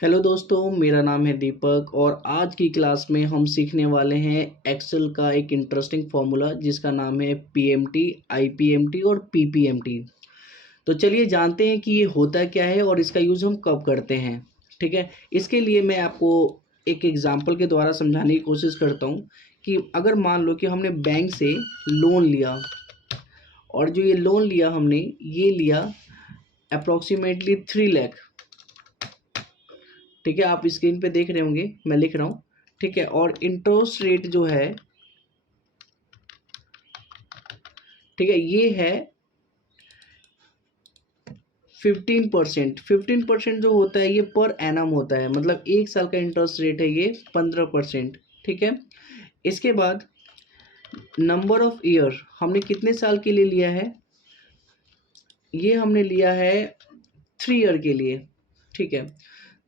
Hello दोस्तों, मेरा नाम है दीपक और आज की क्लास में हम सीखने वाले हैं एक्सेल का एक इंटरेस्टिंग फॉर्मूला जिसका नाम है पीएमटी, आईपीएमटी और पीपीएमटी। तो चलिए जानते हैं कि ये होता क्या है और इसका यूज़ हम कब करते हैं। ठीक है, इसके लिए मैं आपको एक एग्जांपल के द्वारा समझाने की कोशिश करता हूँ कि अगर मान लो कि हमने बैंक से लोन लिया और जो ये लोन लिया हमने ये लिया अप्रॉक्सीमेटली 3 लाख। ठीक है, आप स्क्रीन पे देख रहे होंगे, मैं लिख रहा हूँ। ठीक है, और इंटरेस्ट रेट जो है, ठीक है, ये है 15%। 15% जो होता है ये पर एनम होता है, मतलब 1 साल का इंटरेस्ट रेट है ये 15%। ठीक है, इसके बाद नंबर ऑफ ईयर हमने कितने साल के लिए लिया है, ये हमने लिया है 3 ईयर के लिए। ठीक है,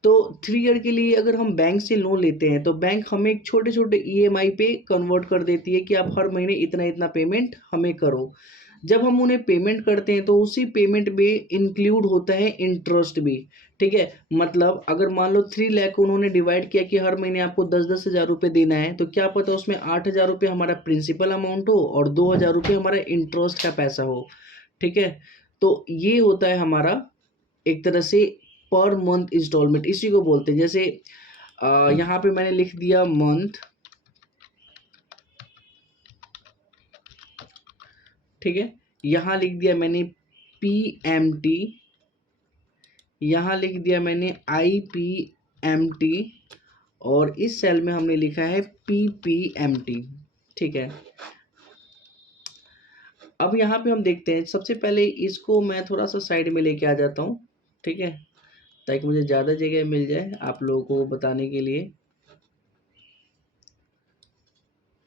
तो 3 ईयर के लिए अगर हम बैंक से लोन लेते हैं तो बैंक हमें एक छोटे छोटे ईएमआई पे कन्वर्ट कर देती है कि आप हर महीने इतना इतना पेमेंट हमें करो। जब हम उन्हें पेमेंट करते हैं तो उसी पेमेंट में इंक्लूड होता है इंटरेस्ट भी। ठीक है, मतलब अगर मान लो 3 लाख उन्होंने डिवाइड किया कि हर महीने आपको 10-10 हज़ार रुपये देना है, तो क्या पता उसमें 8 हज़ार रुपये हमारा प्रिंसिपल अमाउंट हो और 2 हज़ार रुपये हमारा इंटरेस्ट का पैसा हो। ठीक है, तो ये होता है हमारा एक तरह से पर मंथ इंस्टॉलमेंट, इसी को बोलते हैं। जैसे यहाँ पे मैंने लिख दिया मंथ। ठीक है, यहाँ लिख दिया मैंने पीएमटी, यहाँ लिख दिया मैंने आईपीएमटी और इस सेल में हमने लिखा है पीपीएमटी। ठीक है, अब यहाँ पे हम देखते हैं, सबसे पहले इसको मैं थोड़ा सा साइड में लेके आ जाता हूँ। ठीक है, ताकि मुझे ज़्यादा जगह मिल जाए आप लोगों को बताने के लिए।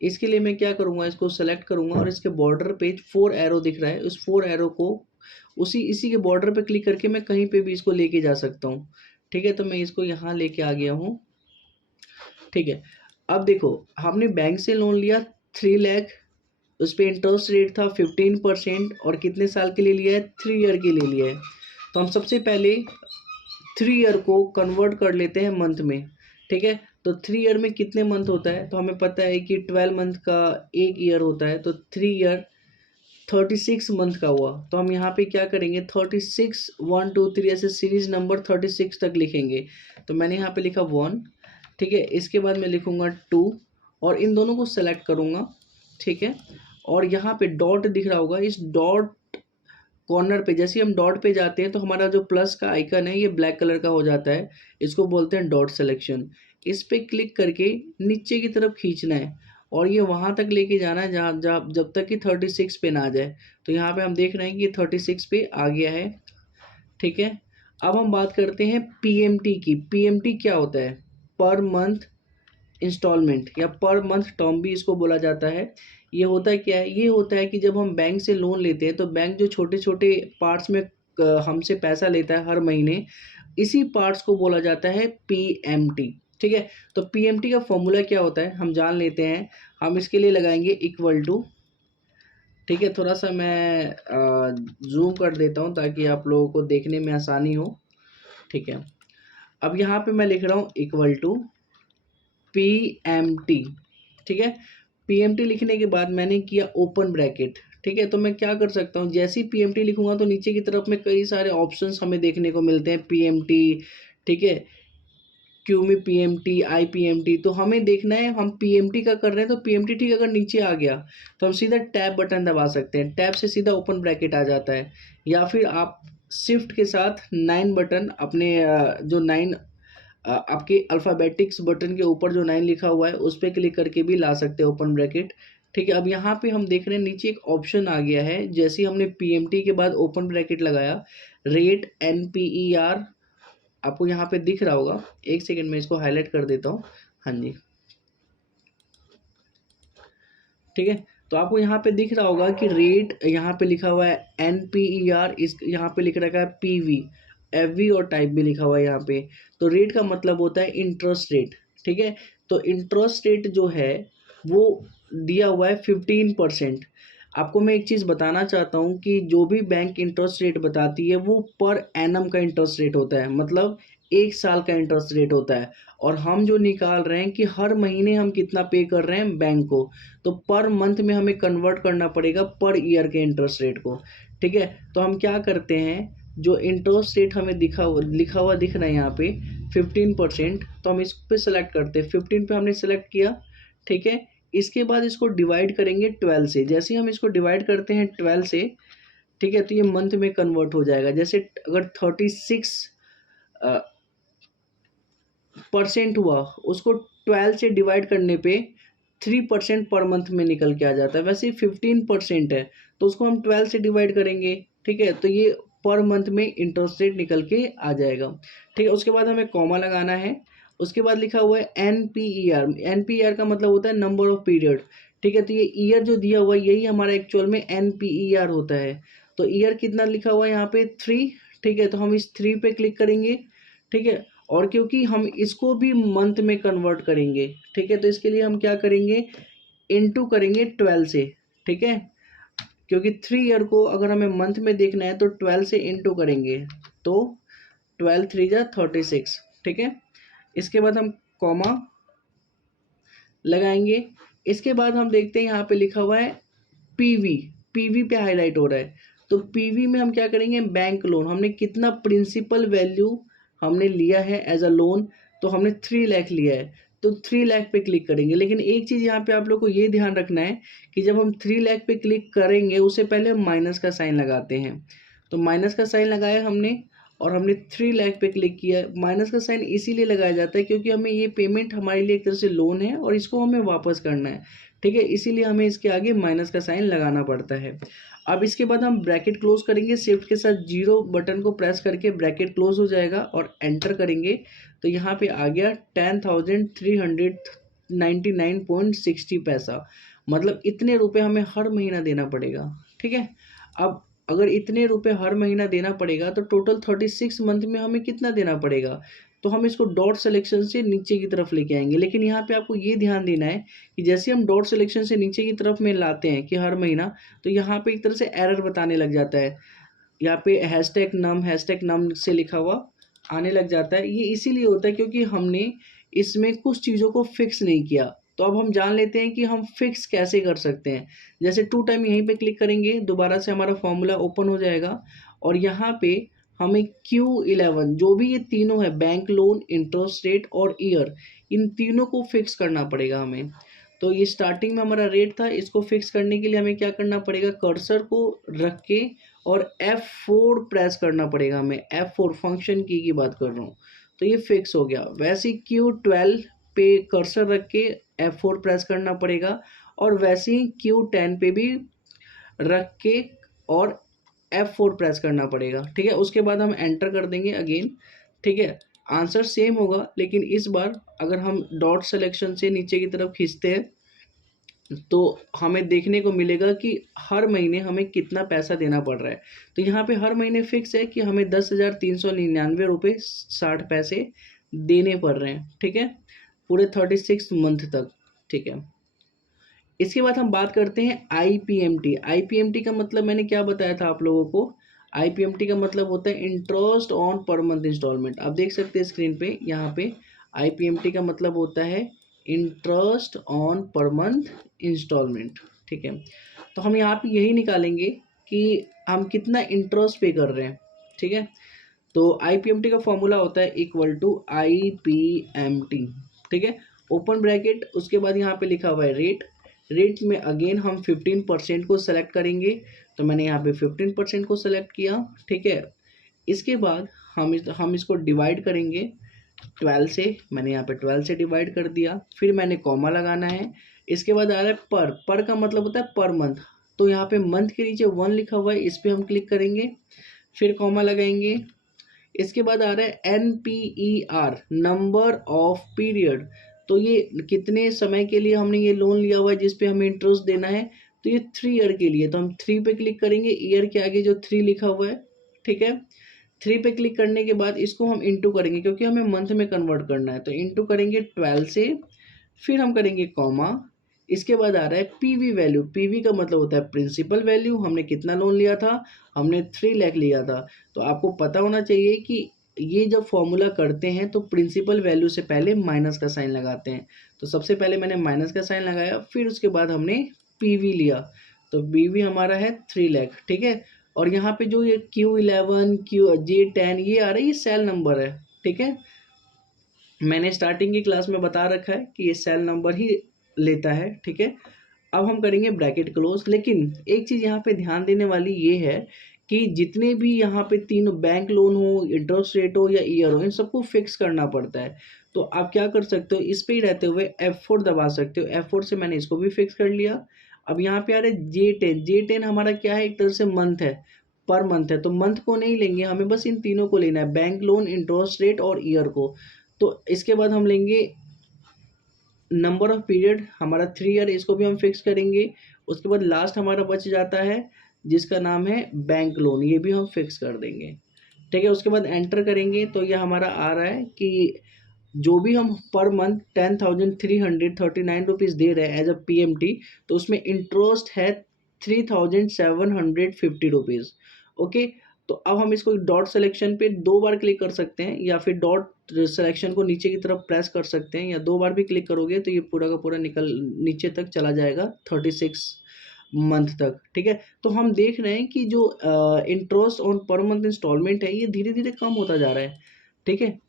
इसके लिए मैं क्या करूँगा, इसको सेलेक्ट करूँगा और इसके बॉर्डर पे 4 एरो दिख रहा है, उस 4 एरो को इसी के बॉर्डर पे क्लिक करके मैं कहीं पे भी इसको लेके जा सकता हूँ। ठीक है, तो मैं इसको यहाँ लेके आ गया हूँ। ठीक है, अब देखो हमने बैंक से लोन लिया 3 लाख, उस पर इंटरेस्ट रेट था 15% और कितने साल के लिए लिया है, 3 ईयर के लिए लिया है। तो हम सबसे पहले 3 ईयर को कन्वर्ट कर लेते हैं मंथ में। ठीक है, तो 3 ईयर में कितने मंथ होता है, तो हमें पता है कि 12 मंथ का एक ईयर होता है, तो 3 ईयर 36 मंथ का हुआ। तो हम यहाँ पे क्या करेंगे, 36 1 2 3 ऐसे सीरीज नंबर 36 तक लिखेंगे। तो मैंने यहाँ पे लिखा 1। ठीक है, इसके बाद मैं लिखूँगा 2 और इन दोनों को सेलेक्ट करूँगा। ठीक है, और यहाँ पे डॉट दिख रहा होगा, इस डॉट कॉर्नर पे जैसे हम डॉट पे जाते हैं तो हमारा जो प्लस का आइकन है ये ब्लैक कलर का हो जाता है, इसको बोलते हैं डॉट सिलेक्शन। इस पे क्लिक करके नीचे की तरफ खींचना है और ये वहां तक लेके जाना है जहाँ जहाँ जब तक कि 36 पे ना आ जाए। तो यहाँ पे हम देख रहे हैं कि 36 पे आ गया है। ठीक है, अब हम बात करते हैं पीएमटी की। पीएमटी क्या होता है, पर मंथ इंस्टॉलमेंट या पर मंथ टर्म भी इसको बोला जाता है। ये होता है क्या है, ये होता है कि जब हम बैंक से लोन लेते हैं तो बैंक जो छोटे छोटे पार्ट्स में हमसे पैसा लेता है हर महीने, इसी पार्ट्स को बोला जाता है पीएमटी। ठीक है, तो पीएमटी का फॉर्मूला क्या होता है हम जान लेते हैं। हम इसके लिए लगाएंगे इक्वल टू। ठीक है, थोड़ा सा मैं जूम कर देता हूँ ताकि आप लोगों को देखने में आसानी हो। ठीक है, अब यहाँ पे मैं लिख रहा हूँ इक्वल टू पीएमटी। ठीक है, पीएमटी लिखने के बाद मैंने किया ओपन ब्रैकेट। ठीक है, तो मैं क्या कर सकता हूँ, जैसे ही पीएमटी लिखूंगा तो नीचे की तरफ में कई सारे ऑप्शंस हमें देखने को मिलते हैं पीएमटी। ठीक है, क्यू में पीएमटी, आईपीएमटी, तो हमें देखना है हम पीएमटी का कर रहे हैं तो पीएमटी ठीक अगर नीचे आ गया तो हम सीधा टैब बटन दबा सकते हैं, टैब से सीधा ओपन ब्रैकेट आ जाता है। या फिर आप शिफ्ट के साथ 9 बटन अपने जो 9 आपके अल्फ़ाबेटिक्स बटन के ऊपर जो 9 लिखा हुआ है उस पर क्लिक करके भी ला सकते हैं ओपन ब्रैकेट। ठीक है, अब यहाँ पे हम देख रहे हैं नीचे एक ऑप्शन आ गया है, जैसे ही हमने पीएमटी के बाद ओपन ब्रैकेट लगाया, रेट एनपीईआर आपको यहाँ पे दिख रहा होगा। एक सेकंड में इसको हाईलाइट कर देता हूँ। हाँ जी, ठीक है, तो आपको यहाँ पे दिख रहा होगा कि रेट यहाँ पे लिखा हुआ है एनपीईआर, इस यहाँ पे लिख रखा है पीवी, एफवी और टाइप भी लिखा हुआ है यहाँ पे। तो रेट का मतलब होता है इंटरेस्ट रेट। ठीक है, तो इंटरेस्ट रेट जो है वो दिया हुआ है 15%। आपको मैं एक चीज़ बताना चाहता हूँ कि जो भी बैंक इंटरेस्ट रेट बताती है वो पर एनम का इंटरेस्ट रेट होता है, मतलब 1 साल का इंटरेस्ट रेट होता है, और हम जो निकाल रहे हैं कि हर महीने हम कितना पे कर रहे हैं बैंक को, तो पर मंथ में हमें कन्वर्ट करना पड़ेगा पर ईयर के इंटरेस्ट रेट को। ठीक है, तो हम क्या करते हैं, जो इंटरेस्ट रेट हमें लिखा हुआ दिख रहा है यहाँ पे 15%, तो हम इस पे सेलेक्ट करते हैं। 15 पे हमने सेलेक्ट किया। ठीक है, इसके बाद इसको डिवाइड करेंगे 12 से। जैसे ही हम इसको डिवाइड करते हैं 12 से, ठीक है, तो ये मंथ में कन्वर्ट हो जाएगा। जैसे अगर 36 परसेंट हुआ, उसको 12 से डिवाइड करने पे 3% पर मंथ में निकल के आ जाता है। वैसे 15% है, तो उसको हम 12 से डिवाइड करेंगे। ठीक है, तो ये पर मंथ में इंटरेस्ट रेट निकल के आ जाएगा। ठीक है, उसके बाद हमें कॉमा लगाना है। उसके बाद लिखा हुआ है NPER। NPER का मतलब होता है नंबर ऑफ पीरियड। ठीक है, तो ये ईयर जो दिया हुआ है यही हमारा एक्चुअल में NPER होता है। तो ईयर कितना लिखा हुआ है यहाँ पे 3। ठीक है, तो हम इस 3 पे क्लिक करेंगे। ठीक है, और क्योंकि हम इसको भी मंथ में कन्वर्ट करेंगे, ठीक है, तो इसके लिए हम क्या करेंगे, इनटू करेंगे 12 से। ठीक है, क्योंकि 3 ईयर को अगर हमें मंथ में देखना है तो 12 से इनटू करेंगे, तो 12 3 जा 36। ठीक है, इसके बाद हम कॉमा लगाएंगे। इसके बाद हम देखते हैं यहाँ पे लिखा हुआ है पीवी। पीवी पे हाईलाइट हो रहा है, तो पीवी में हम क्या करेंगे, बैंक लोन। हमने कितना प्रिंसिपल वैल्यू हमने लिया है एज अ लोन, तो हमने 3 लाख लिया है, तो 3 लाख पे क्लिक करेंगे। लेकिन एक चीज़ यहाँ पे आप लोग को ये ध्यान रखना है कि जब हम 3 लाख पे क्लिक करेंगे उससे पहले हम माइनस का साइन लगाते हैं। तो माइनस का साइन लगाया हमने, और हमने 3 लाख पे क्लिक किया। माइनस का साइन इसीलिए लगाया जाता है क्योंकि हमें ये पेमेंट हमारे लिए एक तरह से लोन है और इसको हमें वापस करना है। ठीक है, इसीलिए हमें इसके आगे माइनस का साइन लगाना पड़ता है। अब इसके बाद हम ब्रैकेट क्लोज करेंगे, शिफ्ट के साथ 0 बटन को प्रेस करके ब्रैकेट क्लोज हो जाएगा और एंटर करेंगे, तो यहाँ पे आ गया 10,399.60 पैसा। मतलब इतने रुपए हमें हर महीना देना पड़ेगा। ठीक है, अब अगर इतने रुपए हर महीना देना पड़ेगा तो टोटल 36 मंथ में हमें कितना देना पड़ेगा, तो हम इसको डॉट सिलेक्शन से नीचे की तरफ लेके आएंगे। लेकिन यहाँ पे आपको ये ध्यान देना है कि जैसे हम डॉट सिलेक्शन से नीचे की तरफ में लाते हैं कि हर महीना, तो यहाँ पे एक तरह से एरर बताने लग जाता है। यहाँ पे हैशटैग नम से लिखा हुआ आने लग जाता है। ये इसीलिए होता है क्योंकि हमने इसमें कुछ चीज़ों को फिक्स नहीं किया। तो अब हम जान लेते हैं कि हम फिक्स कैसे कर सकते हैं। जैसे 2 टाइम यहीं पे क्लिक करेंगे, दोबारा से हमारा फॉर्मूला ओपन हो जाएगा, और यहाँ पे हमें Q11 जो भी ये तीनों है, बैंक लोन, इंटरेस्ट रेट और ईयर, इन तीनों को फिक्स करना पड़ेगा हमें। तो ये स्टार्टिंग में हमारा रेट था, इसको फिक्स करने के लिए हमें क्या करना पड़ेगा, कर्सर को रख के और F4 प्रेस करना पड़ेगा हमें। F4 फंक्शन की बात कर रहा हूँ, तो ये फिक्स हो गया। वैसे ही Q12 पे कर्सर रख के F4 प्रेस करना पड़ेगा, और वैसे ही Q10 पे भी रख के और F4 प्रेस करना पड़ेगा। ठीक है, उसके बाद हम एंटर कर देंगे अगेन। ठीक है, आंसर सेम होगा, लेकिन इस बार अगर हम डॉट सिलेक्शन से नीचे की तरफ खींचते हैं तो हमें देखने को मिलेगा कि हर महीने हमें कितना पैसा देना पड़ रहा है। तो यहाँ पे हर महीने फिक्स है कि हमें 10,399 रुपये 60 पैसे देने पड़ रहे हैं। ठीक है, पूरे 36 मंथ तक। ठीक है, इसके बाद हम बात करते हैं IPMT। IPMT का मतलब मैंने क्या बताया था आप लोगों को, IPMT का मतलब होता है interest on per month instalment. आप देख सकते हैं स्क्रीन पे, यहाँ पे IPMT का मतलब होता है interest on per month instalment. ठीक है, तो हम यहाँ पे यही निकालेंगे कि हम कितना इंटरेस्ट पे कर रहे हैं। ठीक है, तो IPMT का फॉर्मूला होता है इक्वल टू IPMT। ठीक है, ओपन ब्रैकेट, उसके बाद यहाँ पे लिखा हुआ है रेट। रेट में अगेन हम 15% को सेलेक्ट करेंगे, तो मैंने यहाँ पे 15% को सेलेक्ट किया। ठीक है, इसके बाद हम इसको डिवाइड करेंगे 12 से। मैंने यहाँ पे 12 से डिवाइड कर दिया, फिर मैंने कॉमा लगाना है। इसके बाद आ रहा है पर का मतलब होता है पर मंथ, तो यहाँ पे मंथ के नीचे 1 लिखा हुआ है, इस पर हम क्लिक करेंगे, फिर कॉमा लगाएंगे। इसके बाद आ रहा है NPER, नंबर ऑफ पीरियड, तो ये कितने समय के लिए हमने ये लोन लिया हुआ है जिस पे हमें इंटरेस्ट देना है, तो ये 3 ईयर के लिए, तो हम 3 पे क्लिक करेंगे, ईयर के आगे जो 3 लिखा हुआ है। ठीक है, 3 पे क्लिक करने के बाद इसको हम इंटू करेंगे क्योंकि हमें मंथ में कन्वर्ट करना है, तो इंटू करेंगे 12 से, फिर हम करेंगे कॉमा। इसके बाद आ रहा है पीवी वैल्यू। पीवी का मतलब होता है प्रिंसिपल वैल्यू, हमने कितना लोन लिया था, हमने 3 लाख लिया था। तो आपको पता होना चाहिए कि ये जब फॉर्मूला करते हैं तो प्रिंसिपल वैल्यू से पहले माइनस का साइन लगाते हैं। तो सबसे पहले मैंने माइनस का साइन लगाया, फिर उसके बाद हमने पीवी लिया, तो पीवी हमारा है 3 लाख, ठीक है। और यहाँ पे जो ये Q11 J10 ये आ रहा है, ये सेल नंबर है, ठीक है। मैंने स्टार्टिंग की क्लास में बता रखा है कि ये सेल नंबर ही लेता है, ठीक है। अब हम करेंगे ब्रैकेट क्लोज, लेकिन एक चीज़ यहाँ पे ध्यान देने वाली ये है कि जितने भी यहाँ पे तीनों बैंक लोन हो, इंटरेस्ट रेट हो या ईयर हो, इन सबको फिक्स करना पड़ता है। तो आप क्या कर सकते हो, इस पे ही रहते हुए F4 दबा सकते हो। F4 से मैंने इसको भी फिक्स कर लिया। अब यहाँ पे आ रहा है J10 हमारा क्या है, एक तरह से मंथ है, पर मंथ है, तो मंथ को नहीं लेंगे, हमें बस इन तीनों को लेना है, बैंक लोन, इंटरेस्ट रेट और ईयर को। तो इसके बाद हम लेंगे नंबर ऑफ पीरियड, हमारा 3 ईयर, इसको भी हम फिक्स करेंगे। उसके बाद लास्ट हमारा बच जाता है जिसका नाम है बैंक लोन, ये भी हम फिक्स कर देंगे, ठीक है। उसके बाद एंटर करेंगे तो यह हमारा आ रहा है कि जो भी हम पर मंथ 10,339 रुपीज़ दे रहे हैं एज अ PMT, तो उसमें इंटरेस्ट है 3,750 रुपीज़, ओके। तो अब हम इसको डॉट सिलेक्शन पे 2 बार क्लिक कर सकते हैं, या फिर डॉट सिलेक्शन को नीचे की तरफ प्रेस कर सकते हैं, या 2 बार भी क्लिक करोगे तो ये पूरा का पूरा निकल नीचे तक चला जाएगा 36 मंथ तक, ठीक है। तो हम देख रहे हैं कि जो interest on per month instalment है ये धीरे धीरे कम होता जा रहा है, ठीक है।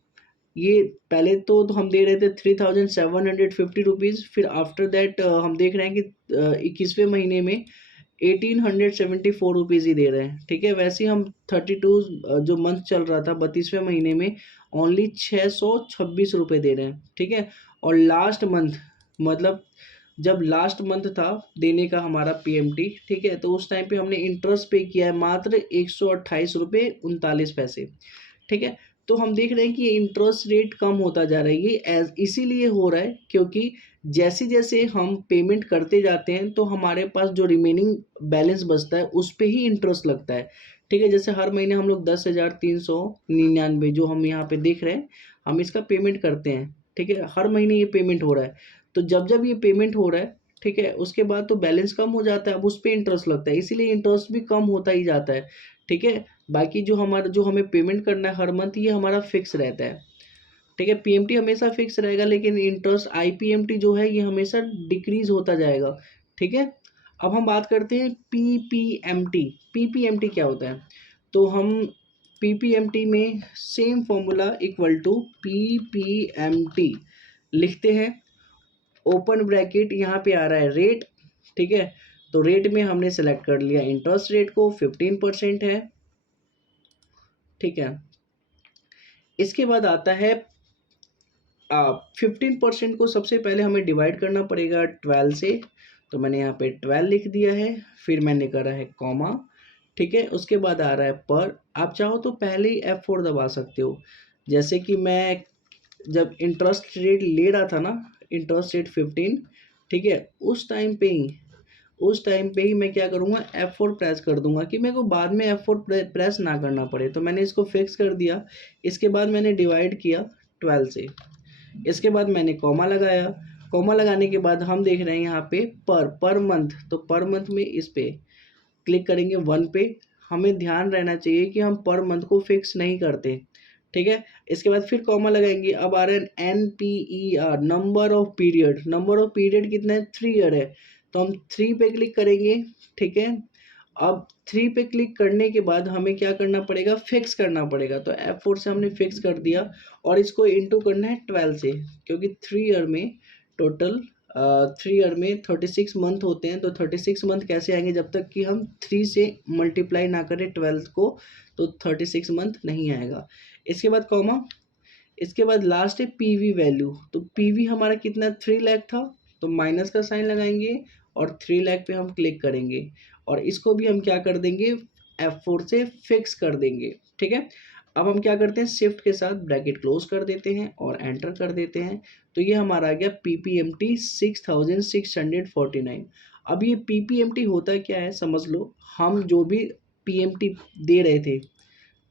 ये पहले तो हम दे रहे थे 3,750 रुपीज़, फिर आफ्टर दैट हम देख रहे हैं कि 21वें महीने में 1,874 रुपीज़ ही दे रहे हैं, ठीक है। वैसे ही हम 32 जो मंथ चल रहा था 32वें महीने में ओनली 626 रुपये दे रहे हैं, ठीक है। और लास्ट मंथ, मतलब जब लास्ट मंथ था देने का हमारा PMT, ठीक है, तो उस टाइम पे हमने इंटरेस्ट पे किया है मात्र 128 रुपये 39 पैसे, ठीक है। तो हम देख रहे हैं कि ये इंटरेस्ट रेट कम होता जा रहा है, ये इसीलिए हो रहा है क्योंकि जैसे जैसे हम पेमेंट करते जाते हैं तो हमारे पास जो रिमेनिंग बैलेंस बचता है उस पे ही इंटरेस्ट लगता है, ठीक है। जैसे हर महीने हम लोग 10,399 जो हम यहाँ पे देख रहे हैं, हम इसका पेमेंट करते हैं, ठीक है। हर महीने ये पेमेंट हो रहा है, तो जब जब ये पेमेंट हो रहा है, ठीक है, उसके बाद तो बैलेंस कम हो जाता है, अब उस पर इंटरेस्ट लगता है, इसीलिए इंटरेस्ट भी कम होता ही जाता है, ठीक है। बाकी जो हमें पेमेंट करना है हर मंथ, ये हमारा फिक्स रहता है, ठीक है। PMT हमेशा फिक्स रहेगा, लेकिन इंटरेस्ट IPMT जो है ये हमेशा डिक्रीज होता जाएगा, ठीक है। अब हम बात करते हैं PPMT। PPMT क्या होता है, तो हम PPMT में same formula equal to PPMT लिखते हैं, ओपन ब्रैकेट, यहाँ पे आ रहा है रेट, ठीक है। तो रेट में हमने सेलेक्ट कर लिया इंटरेस्ट रेट को, 15% है, ठीक है। इसके बाद आता है 15% को सबसे पहले हमें डिवाइड करना पड़ेगा 12 से, तो मैंने यहाँ पे 12 लिख दिया है, फिर मैंने करा है कॉमा, ठीक है। उसके बाद आ रहा है पर, आप चाहो तो पहले ही F4 दबा सकते हो। जैसे कि मैं जब इंटरेस्ट रेट ले रहा था ना, इंटरेस्ट रेट 15, ठीक है, उस टाइम पे ही मैं क्या करूँगा, F4 प्रेस कर दूंगा कि मेरे को बाद में F4 प्रेस ना करना पड़े, तो मैंने इसको फिक्स कर दिया। इसके बाद मैंने डिवाइड किया 12 से, इसके बाद मैंने कॉमा लगाया, कॉमा लगाने के बाद हम देख रहे हैं यहाँ पे पर मंथ, तो पर मंथ में इस पे क्लिक करेंगे 1 पे। हमें ध्यान रहना चाहिए कि हम पर मंथ को फिक्स नहीं करते, ठीक है। इसके बाद फिर कॉमा लगाएंगे, अब आ रहा है NPER, number of period, number of period कितना है, 3 ईयर है, तो हम 3 पे क्लिक करेंगे, ठीक है। अब 3 पे क्लिक करने के बाद हमें क्या करना पड़ेगा, फिक्स करना पड़ेगा, तो F4 से हमने फिक्स कर दिया, और इसको इंटू करना है 12 से, क्योंकि 3 ईयर में टोटल 3 ईयर में 36 मंथ होते हैं, तो 36 मंथ कैसे आएंगे जब तक कि हम 3 से मल्टीप्लाई ना करें 12 को, तो 36 मंथ नहीं आएगा। इसके बाद कॉमा, इसके बाद लास्ट है PV वैल्यू, तो PV हमारा कितना 3 लाख था, तो माइनस का साइन लगाएंगे और 3 लाख पे हम क्लिक करेंगे, और इसको भी हम क्या कर देंगे, F4 से फिक्स कर देंगे, ठीक है। अब हम क्या करते हैं, शिफ्ट के साथ ब्रैकेट क्लोज कर देते हैं और एंटर कर देते हैं, तो ये हमारा आ गया PPMT 6,649। अब ये PPMT होता क्या है समझ लो, हम जो भी PMT दे रहे थे,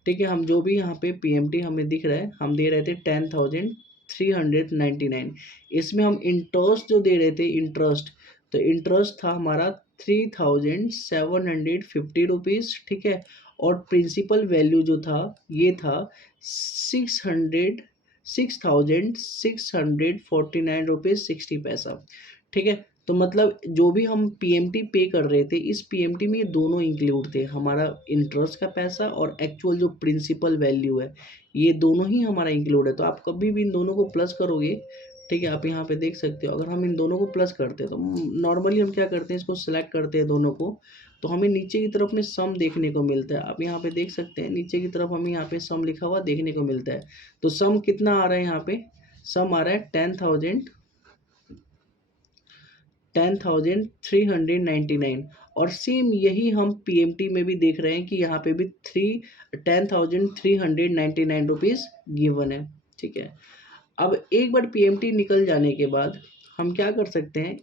ठीक है, हम जो भी यहाँ पे PMT हमें दिख रहा है, हम दे रहे थे 10,399, इसमें हम इंटरेस्ट जो दे रहे थे, इंटरेस्ट, तो इंटरेस्ट था हमारा 3,750 रुपीज़, ठीक है। और प्रिंसिपल वैल्यू जो था ये था 6,649 रुपीज़ 60 पैसा। ठीक है, तो मतलब जो भी हम पीएमटी पे कर रहे थे, इस पीएमटी में ये दोनों इंक्लूड थे, हमारा इंटरेस्ट का पैसा और एक्चुअल जो प्रिंसिपल वैल्यू है, ये दोनों ही हमारा इंक्लूड है। तो आप कभी भी इन दोनों को प्लस करोगे, ठीक है, आप यहाँ पे देख सकते हो, अगर हम इन दोनों को प्लस करते हैं तो नॉर्मली हम क्या करते हैं, इसको सिलेक्ट करते हैं दोनों को, तो हमें नीचे की तरफ में सम देखने को मिलता है। आप यहाँ पे देख सकते हैं नीचे की तरफ हमें यहाँ पे सम लिखा हुआ देखने को मिलता है। तो सम कितना आ रहा है, यहाँ पे सम आ रहा है 10,399। और सेम यही हम पीएमटी में भी देख रहे हैं कि यहाँ पे भी 10,399 रुपीज़ गिवन है। ठीक है, अब एक बार पीएमटी निकल जाने के बाद हम क्या कर सकते हैं,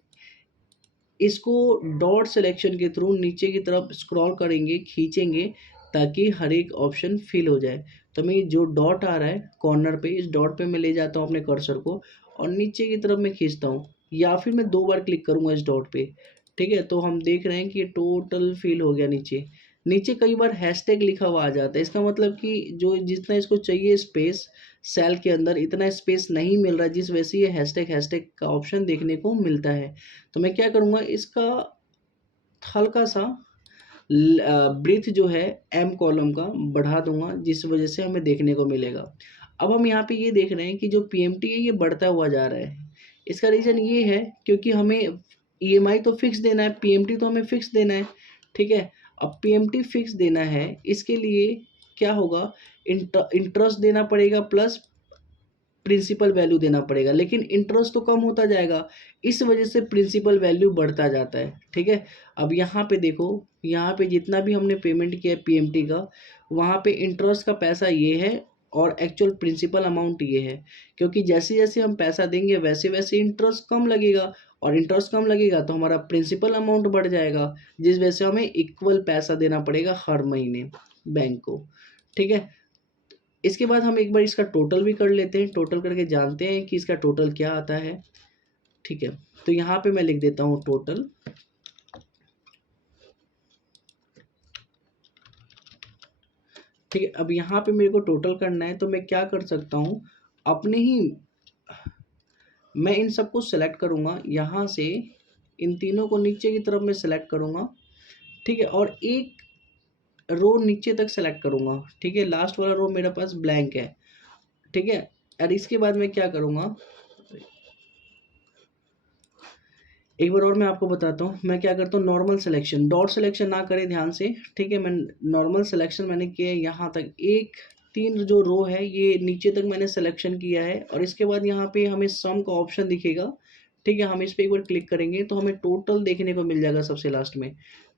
इसको डॉट सिलेक्शन के थ्रू नीचे की तरफ स्क्रॉल करेंगे, खींचेंगे, ताकि हर एक ऑप्शन फिल हो जाए। तो मैं जो डॉट आ रहा है कॉर्नर पे, इस डॉट पे मैं ले जाता हूँ अपने कर्सर को और नीचे की तरफ मैं खींचता हूँ, या फिर मैं 2 बार क्लिक करूँगा इस डॉट पे। ठीक है, तो हम देख रहे हैं कि ये टोटल फिल हो गया। नीचे नीचे कई बार हैशटैग लिखा हुआ आ जाता है, इसका मतलब कि जो जितना इसको चाहिए स्पेस सेल के अंदर, इतना स्पेस नहीं मिल रहा, जिस वजह से ये हैशटैग का ऑप्शन देखने को मिलता है। तो मैं क्या करूँगा, इसका हल्का सा ब्रीथ जो है एम कॉलम का बढ़ा दूंगा, जिस वजह से हमें देखने को मिलेगा। अब हम यहाँ पे ये देख रहे हैं कि जो पीएमटी है ये बढ़ता हुआ जा रहा है। इसका रीज़न ये है क्योंकि हमें ईएमआई तो फिक्स देना है, पीएमटी तो हमें फिक्स देना है। ठीक है, अब पीएमटी फिक्स देना है, इसके लिए क्या होगा, इंटरेस्ट देना पड़ेगा प्लस प्रिंसिपल वैल्यू देना पड़ेगा, लेकिन इंटरेस्ट तो कम होता जाएगा, इस वजह से प्रिंसिपल वैल्यू बढ़ता जाता है। ठीक है, अब यहाँ पे देखो, यहाँ पे जितना भी हमने पेमेंट किया है पीएमटी का, वहाँ पे इंटरेस्ट का पैसा ये है और एक्चुअल प्रिंसिपल अमाउंट ये है, क्योंकि जैसे जैसे हम पैसा देंगे वैसे वैसे इंटरेस्ट कम लगेगा, और इंटरेस्ट कम लगेगा तो हमारा प्रिंसिपल अमाउंट बढ़ जाएगा, जिस वजह से हमें इक्वल पैसा देना पड़ेगा हर महीने बैंक को। ठीक है, इसके बाद हम एक बार इसका टोटल भी कर लेते हैं, टोटल करके जानते हैं कि इसका टोटल क्या आता है। ठीक है, तो यहाँ पे मैं लिख देता हूँ टोटल। ठीक है, अब यहाँ पे मेरे को टोटल करना है, तो मैं क्या कर सकता हूँ, अपने ही मैं इन सबको सेलेक्ट करूँगा, यहाँ से इन तीनों को नीचे की तरफ मैं सेलेक्ट करूँगा। ठीक है, और एक रो नीचे तक सेलेक्ट करूँगा। ठीक है, लास्ट वाला रो मेरे पास ब्लैंक है। ठीक है, और इसके बाद मैं क्या करूँगा, एक बार और मैं आपको बताता हूँ, मैं क्या करता हूँ, नॉर्मल सिलेक्शन, डॉट सिलेक्शन ना करें ध्यान से। ठीक है, मैं नॉर्मल सिलेक्शन मैंने किया है, यहाँ तक एक 3 जो रो है ये नीचे तक मैंने सिलेक्शन किया है, और इसके बाद यहाँ पे हमें सम का ऑप्शन दिखेगा। ठीक है, हम इस पर एक बार क्लिक करेंगे तो हमें टोटल देखने को मिल जाएगा सबसे लास्ट में।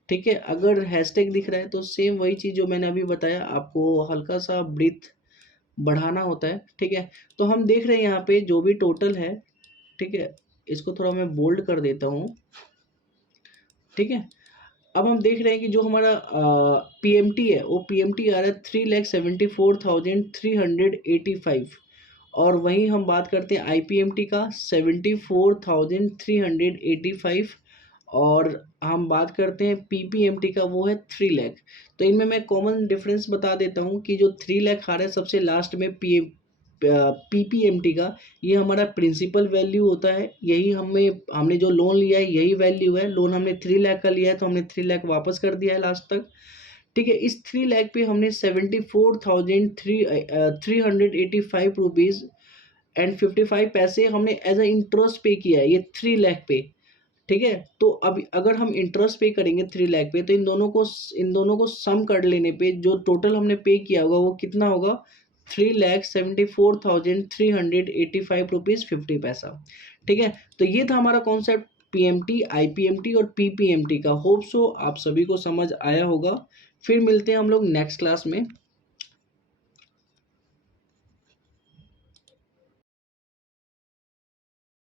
ठीक है, अगर हैशटैग दिख रहा है तो सेम वही चीज़ जो मैंने अभी बताया, आपको हल्का सा ब्रीथ बढ़ाना होता है। ठीक है, तो हम देख रहे हैं यहाँ पे जो भी टोटल है, ठीक है, इसको थोड़ा मैं बोल्ड कर देता हूँ। ठीक है, अब हम देख रहे हैं कि जो हमारा पीएमटी है वो पीएमटी आ रहा है 3,74,385, और वहीं हम बात करते हैं आईपीएमटी का 74,385, और हम बात करते हैं पीपीएमटी का, वो है 3 लाख। तो इनमें मैं कॉमन डिफरेंस बता देता हूँ कि जो 3 लाख आ रहा है सबसे लास्ट में पीपीएमटी का, ये हमारा प्रिंसिपल वैल्यू होता है, यही हमने जो लोन लिया है यही वैल्यू है। लोन हमने 3 लाख का लिया है तो हमने 3 लाख वापस कर दिया है लास्ट तक। ठीक है, इस 3 लाख पे हमने 74,385 रुपीज़ एंड 55 पैसे हमने एज अ इंटरेस्ट पे किया है, ये 3 लाख पे। ठीक है, तो अब अगर हम इंटरेस्ट पे करेंगे 3 लाख पे, तो इन दोनों को सम कर लेने पे जो टोटल हमने पे किया होगा वो कितना होगा, 3,74,385 रुपीज़ 50 पैसा। ठीक है, तो ये था हमारा कॉन्सेप्ट पीएमटी, आईपीएमटी और पीपीएमटी का। होप सो आप सभी को समझ आया होगा। फिर मिलते हैं हम लोग नेक्स्ट क्लास में।